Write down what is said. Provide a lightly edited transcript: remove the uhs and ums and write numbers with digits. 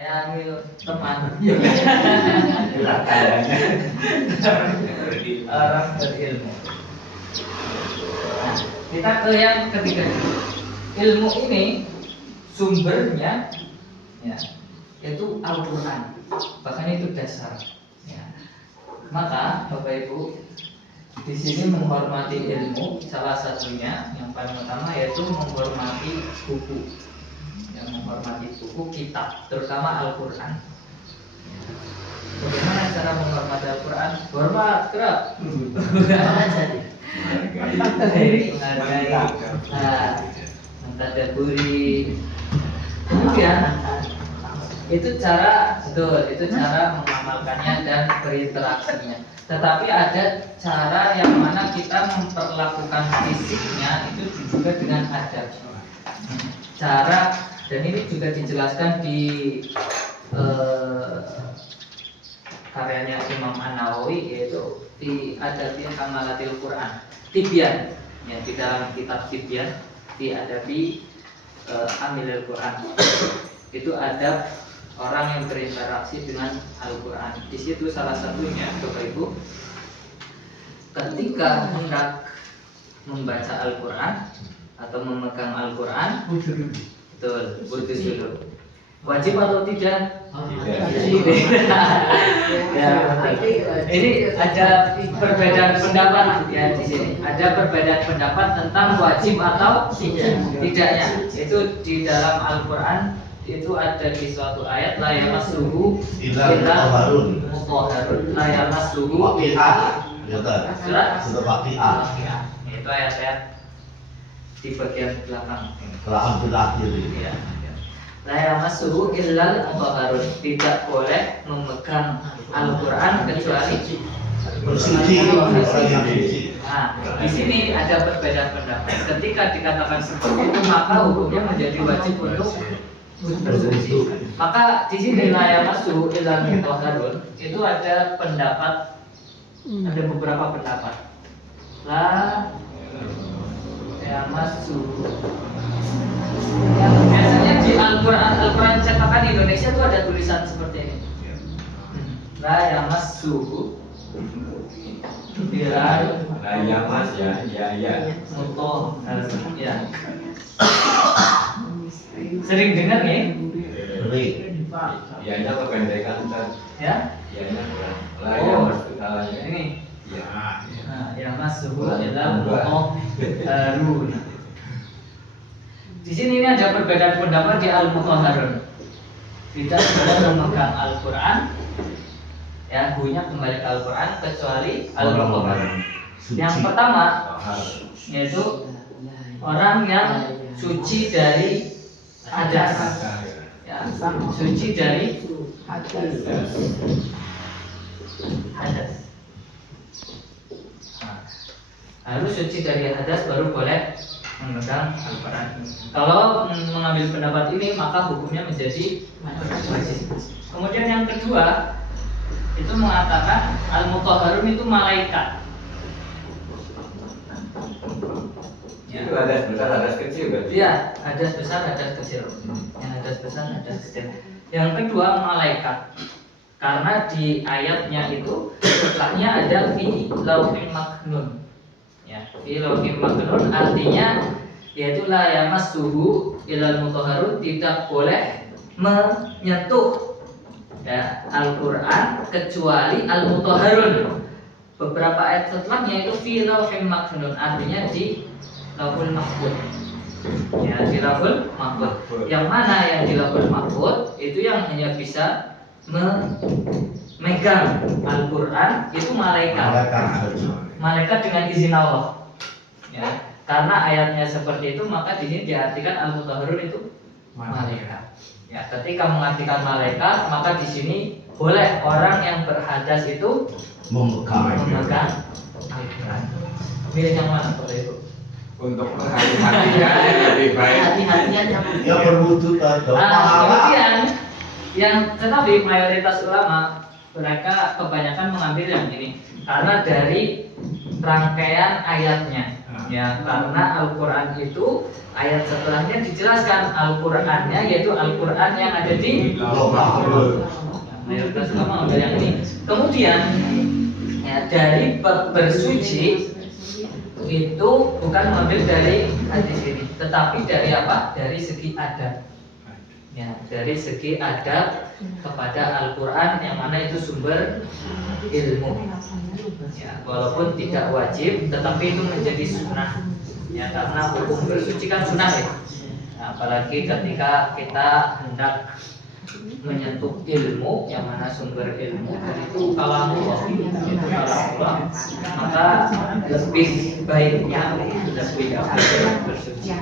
Saya ambil teman orang berilmu. Nah, kita ke yang ketiga. Ilmu ini sumbernya ya, itu Al-Quran, bahkan itu dasar ya. Maka Bapak Ibu di sini menghormati ilmu, salah satunya yang paling utama yaitu menghormati buku, yang menghormati buku kitab, terutama Al-Quran. Bagaimana cara menghormati Al-Quran? Hormat, kerap. Mentadaburi. Kemudian itu cara mengamalkannya dan berinteraksinya. Tetapi ada cara yang mana kita memperlakukan fisiknya itu juga dengan adab. Cara, dan ini juga dijelaskan di karyanya Imam An-Nawawi, yaitu di Adabi Kamalatil Quran, Tibyan ya, di dalam kitab Tibyan di Adabi Amilil Quran. Itu adab orang yang berinteraksi dengan Al-Quran. Di situ salah satunya Bapak Ibu, ketika hendak membaca Al-Quran atau memegang Al-Quran, betul, wudhu dulu. Wajib atau tidak? Ya, ini ada perbedaan pendapat ya di sini. Ada perbedaan pendapat tentang wajib atau tidaknya. Itu di dalam Al-Quran itu ada di suatu ayat, la yamassuhu illa mutahharun, la yamassuhu illa surat Waqiah. Itu ayat-ayat di bagian belakang. Ya. La yamassuhu illa mutahharun, tidak boleh memegang Al-Quran kecuali bersuci. Nah, di sini ada perbedaan pendapat. Ketika dikatakan seperti itu, maka hukumnya menjadi wajib untuk bersuci. Maka di sini la yamassuhu illa mutahharun itu ada pendapat, ada beberapa pendapat. La yamassuhu, yang biasanya di Al-Quran cetakan Indonesia itu ada tulisan seperti ini. La yamassuhu illa mutahharun ya. Sering dengar ya? Ianya kependekan kan? Ya? Ianya ini. Ya. Nah, yang masuk adalah mutahharun. Di sini ini ada perbedaan pendapat di Al-Mutahharun. Tidak boleh memegang Al-Quran, ya, hunya kembali ke Al-Quran kecuali Al-Mutahharun. Yang pertama yaitu orang yang suci dari hadas, ya, suci dari hadas. Nah, harus suci dari hadas baru boleh memegang Al-Quran. Kalau mengambil pendapat ini maka hukumnya menjadi wajib. Kemudian yang kedua itu mengatakan Al-Mutahharun itu malaikat. Ya. Itu hadas besar, hadas kecil berarti? Iya, hadas besar, hadas kecil. Yang hadas besar, hadas kecil. Yang kedua malaikat. Karena di ayatnya itu setelahnya ada fi lauhin maknun. Ya, fi lauhin maknun artinya yaitu la yamassuhu illal mutahharun, tidak boleh menyentuh ya, Al-Quran kecuali Al-Mutahharun. Beberapa ayat setelahnya itu fi lauhin maknun, artinya di Lauhul Mahfuz. Ya, di Lauhul Mahfuz. Yang mana yang di Lauhul Mahfuz itu yang hanya bisa memegang Al-Quran itu malaikat. Malaikat dengan izin Allah. Ya, karena ayatnya seperti itu, maka di sini diartikan Al-Mutahharun itu malaikat. Ya, ketika mengartikan malaikat, maka di sini boleh orang yang berhadas itu memegang Al-Quran. Pilih yang mana Bapak Ibu? Untuk hati-hatian lebih baik. Hati-hatian ya berwudu atau kemudian yang tetapi mayoritas ulama mereka kebanyakan mengambil yang ini karena dari rangkaian ayatnya. Ya, karena Al-Quran itu ayat setelahnya dijelaskan Al-Qurannya yaitu Al-Quran yang ada di mayoritas ulama mengambil yang ini. Kemudian ya, dari bab bersuci itu bukan mengambil dari hadis ini, tetapi dari apa? Dari segi adab. Ya, dari segi adab kepada Al-Quran yang mana itu sumber ilmu. Ya, walaupun tidak wajib, tetapi itu menjadi sunnah. Ya, karena hukum bersuci kan sunnah ya. Nah, apalagi ketika kita hendak menyentuh ilmu yang mana sumber ilmu dan itu kalamullah, maka lebih baiknya bersuci.